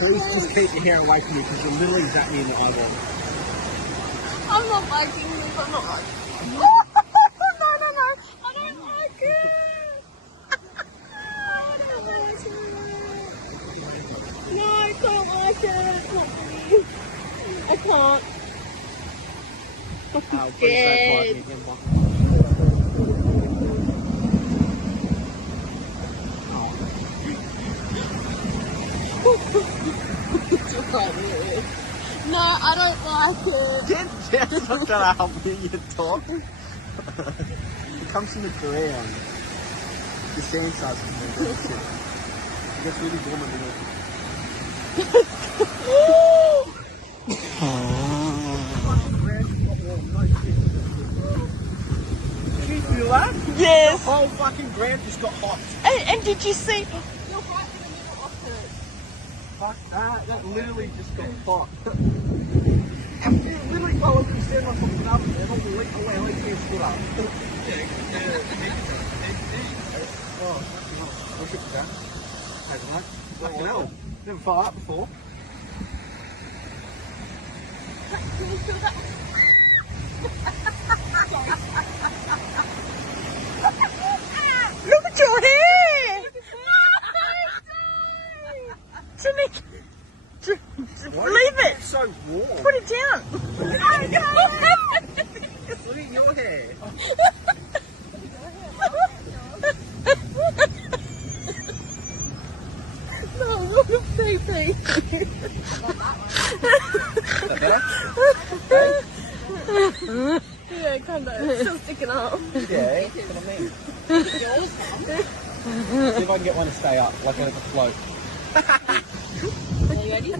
Please just keep your hair away from me because you're literally zapping me in the eyeball. I'm not liking this. I'm not liking this. No. I don't like it. No, I don't like it. It's not for me. I can't. I'm scared. No, I don't like it. That's not gonna help me you talk. It comes from the ground. The sand starts to move. It gets really warm in the middle. Did you feel that? Yes. The whole fucking ground just got hot. And did you see? You're right in the middle of it. Fuck that. That literally just got hot. It literally fell over the stand like something up and all the leak away, all the things stood up. Oh, fucking hell. Look at that. Overnight. Fucking hell. Never fell out before. Can you feel that? Look at your hair! Leave it! It's so warm. Put it down! Look at your hair. No, look at baby. Yeah, kind of. It's still sticking up. Yeah, that's what I mean. See if I can get one to stay up, like when it's a float. Are you ready?